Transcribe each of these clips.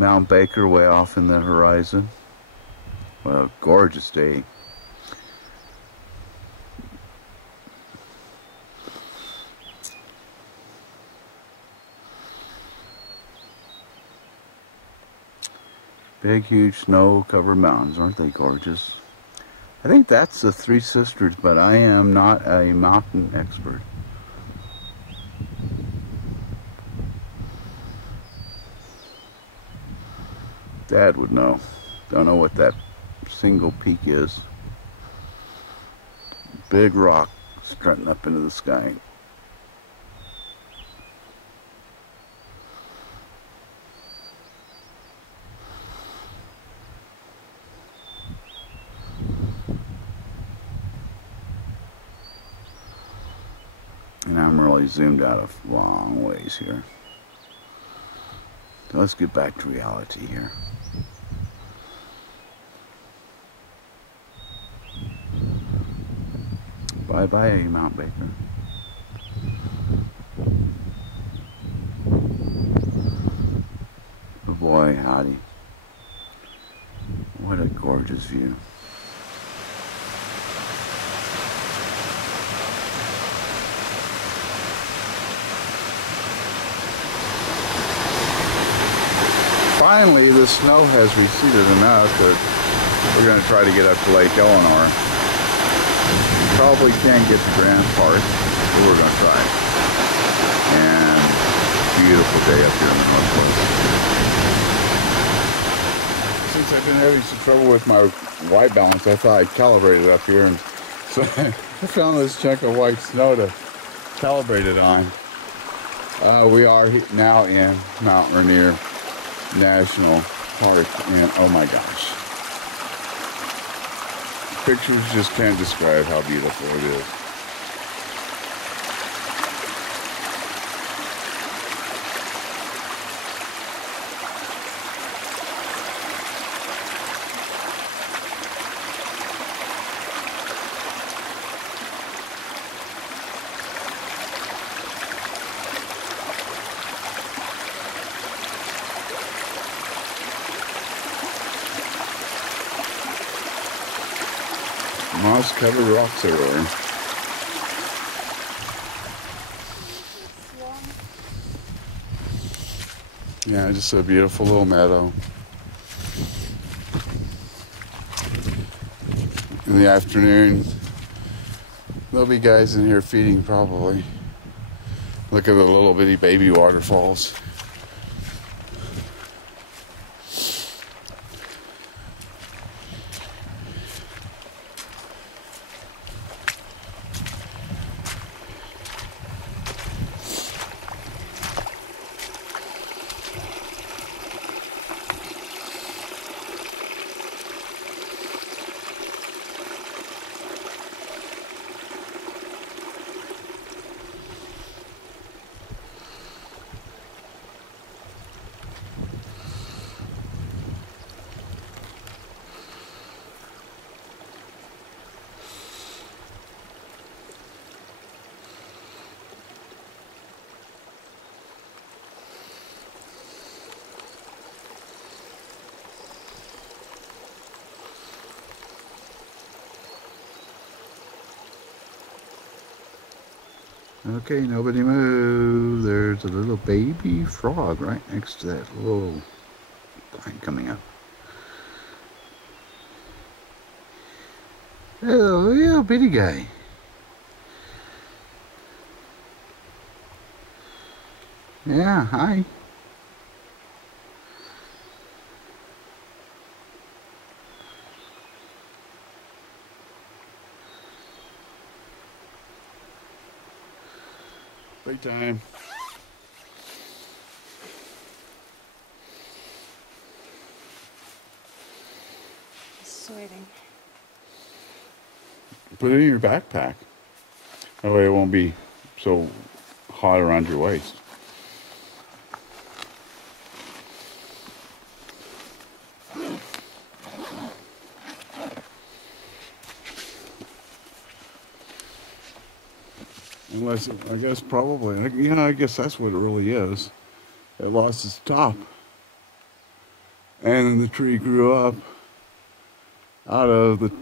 Mount Baker way off in the horizon. Well, gorgeous day. Big, huge snow-covered mountains, aren't they gorgeous? I think that's the Three Sisters, but I am not a mountain expert. Dad would know. Don't know what that single peak is. Big rock strutting up into the sky. And I'm really zoomed out a long ways here. So let's get back to reality here. Bye-bye, Mount Baker. Oh boy, howdy. What a gorgeous view. Finally, the snow has receded enough that we're going to try to get up to Lake Eleanor. Probably can't get to Grand Park, but we're going to try. And beautiful day up here in the Northwest. Since I've been having some trouble with my white balance, I thought I'd calibrate it up here, and so I found this chunk of white snow to calibrate it on. We are now in Mount Rainier National Park, and oh my gosh, pictures just can't describe how beautiful it is. Moss-covered rocks everywhere. Yeah, just a beautiful little meadow. In the afternoon, there'll be guys in here feeding probably. Look at the little bitty baby waterfalls. Okay, nobody move. There's a little baby frog right next to that little plant coming up. Hello, little bitty guy. Yeah, hi. Playtime. Sweating. Put it in your backpack. That way it won't be so hot around your waist. Unless, I guess probably, you know, I guess that's what it really is. It lost its top. And then the tree grew up out of the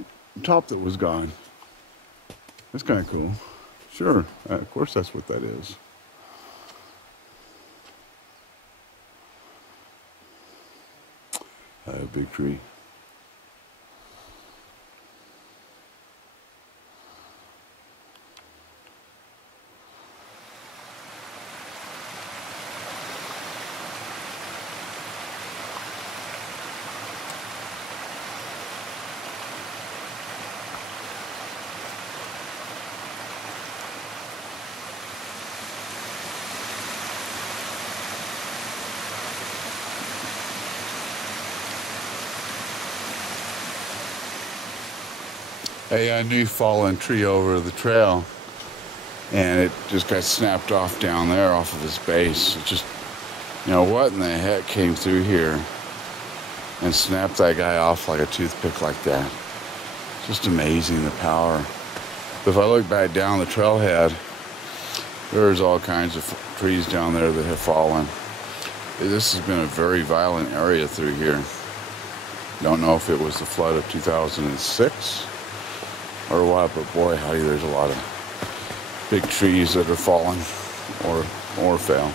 top that was gone. That's kind of cool. Sure, of course that's what that is. A big tree. A new fallen tree over the trail, and it just got snapped off down there off of his base. It just, you know, what in the heck came through here and snapped that guy off like a toothpick like that? Just amazing, the power. If I look back down the trailhead, there's all kinds of trees down there that have fallen. This has been a very violent area through here. Don't know if it was the flood of 2006 or what, but boy, howdy, there's a lot of big trees that are falling or fell.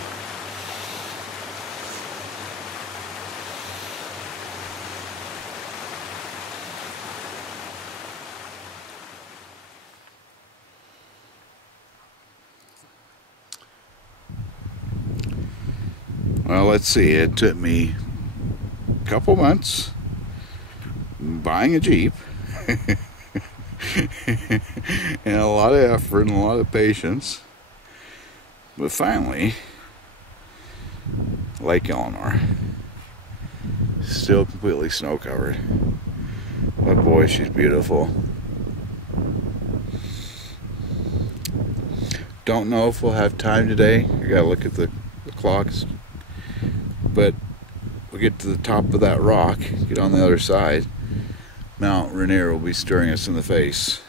Well, let's see, it took me a couple months buying a Jeep and a lot of effort and a lot of patience, but finally, Lake Eleanor, still completely snow covered, but boy, she's beautiful. Don't know if we'll have time today. I gotta look at the clocks, but we'll get to the top of that rock, get on the other side. Mount Rainier will be staring us in the face,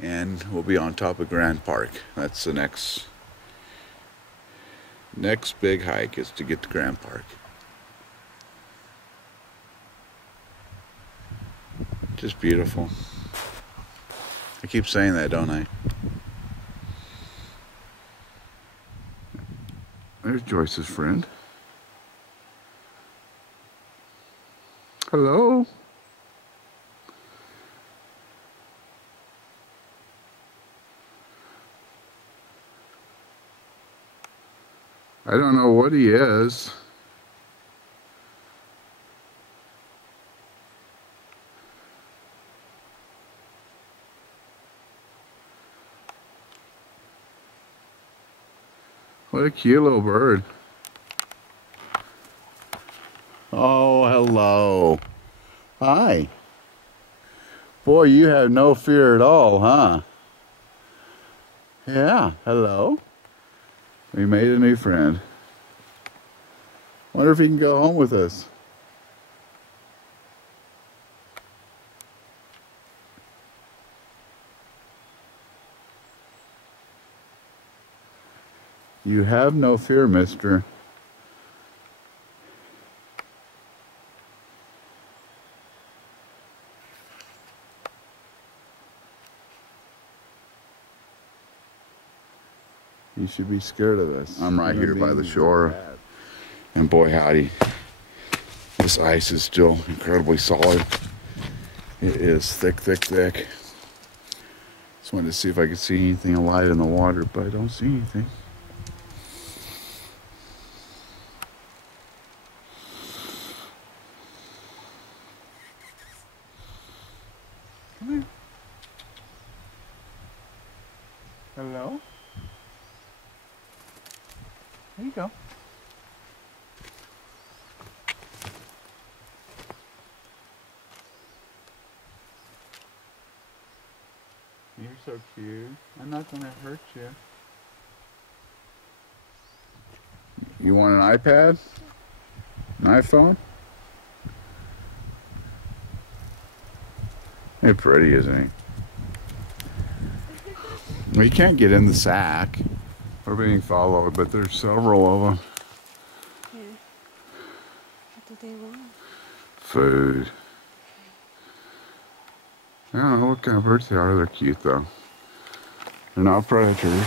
and we'll be on top of Grand Park. That's the next big hike, is to get to Grand Park. Just beautiful. I keep saying that, don't I? There's Joyce's friend. Hello? I don't know what he is. What a cute little bird. Oh, hello. Hi. Boy, you have no fear at all, huh? Yeah, hello. We made a new friend. Wonder if he can go home with us. You have no fear, mister. You should be scared of us. I'm right here by the shore, and boy howdy, this ice is still incredibly solid. It is thick, thick, thick. Just wanted to see if I could see anything alive in the water, but I don't see anything. Come here. Hello? There you go. You're so cute. I'm not going to hurt you. You want an iPad? An iPhone? He's pretty, isn't he? Well, you can't get in the sack. We're being followed, but there's several of them. Yeah. Have to food. I don't know what kind of birds they are. They're cute though. They're not predators.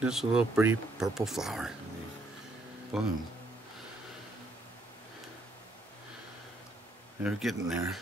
Just a little pretty purple flower. Bloom. They're getting there.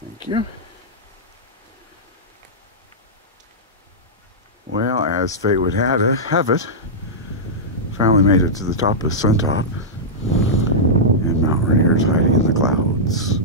Thank you. Well, as fate would have it, finally made it to the top of Suntop, and Mount Rainier's hiding in the clouds.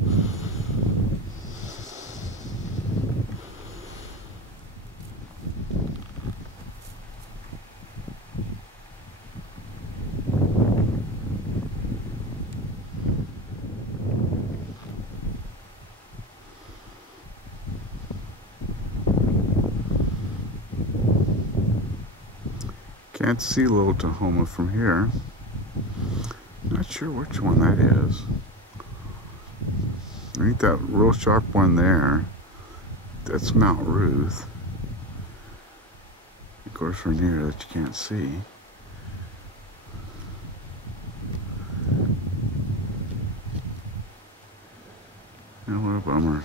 Can't see Little Tahoma from here. Not sure which one that is. I think that real sharp one there, that's Mount Ruth. Of course, Rainier that you can't see. Oh, what a bummer.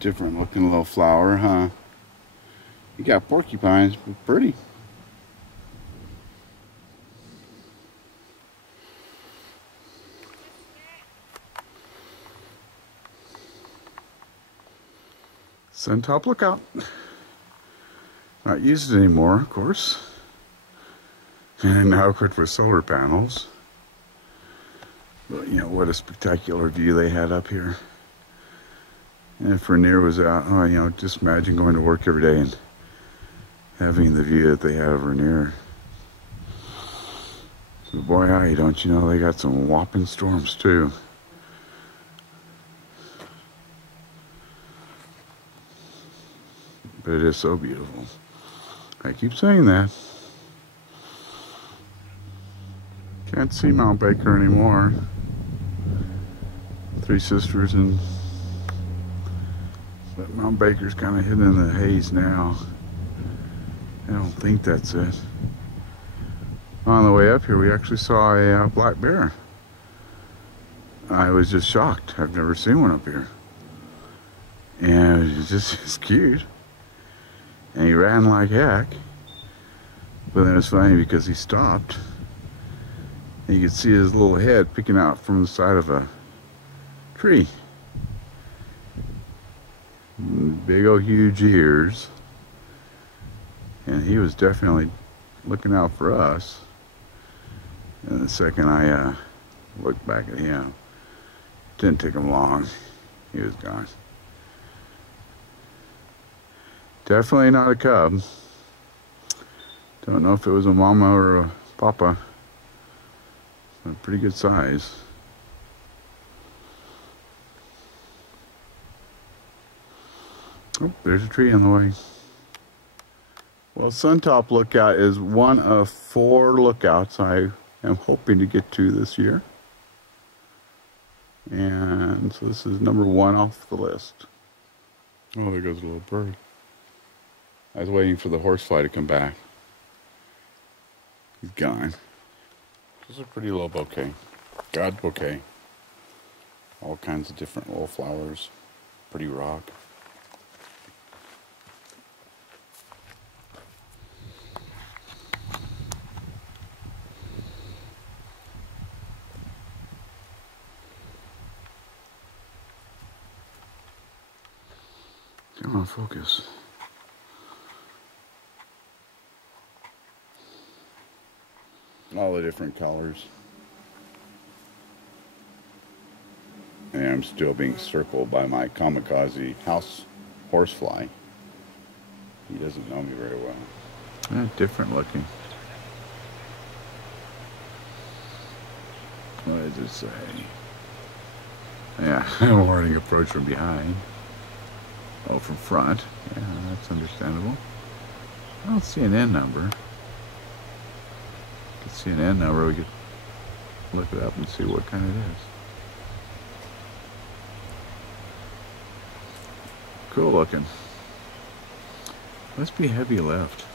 Different looking little flower, huh? You got porcupines, but pretty. Suntop lookout. Not used anymore, of course. And now equipped with solar panels. But you know, what a spectacular view they had up here. And if Rainier was out, oh, you know, just imagine going to work every day and having the view that they have of Rainier. So boy, howdy, don't you know, they got some whopping storms too. But it is so beautiful. I keep saying that. Can't see Mount Baker anymore. Three Sisters and but Mount Baker's kind of hidden in the haze now. I don't think that's it. On the way up here, we actually saw a black bear. I was just shocked. I've never seen one up here. And it was just it's cute. And he ran like heck. But then it's funny because he stopped. And you could see his little head peeking out from the side of a tree. Big old huge ears, and he was definitely looking out for us. And the second I looked back at him, didn't take him long, he was gone. Definitely not a cub. Don't know if it was a mama or a papa, but pretty good size. Oh, there's a tree on the way. Well, Suntop Lookout is one of 4 lookouts I am hoping to get to this year. And so this is number 1 off the list. Oh, there goes a little bird. I was waiting for the horsefly to come back. He's gone. This is a pretty little bouquet. God bouquet. All kinds of different little flowers. Pretty rock. Come on, focus. All the different colors. And I'm still being circled by my kamikaze house horsefly. He doesn't know me very well. Different looking. What does it say? Yeah, warning approach from behind. Oh, from front. Yeah, that's understandable. I don't see an N number. If we could see an N number, we could look it up and see what kind it is. Cool looking. Must be heavy lift.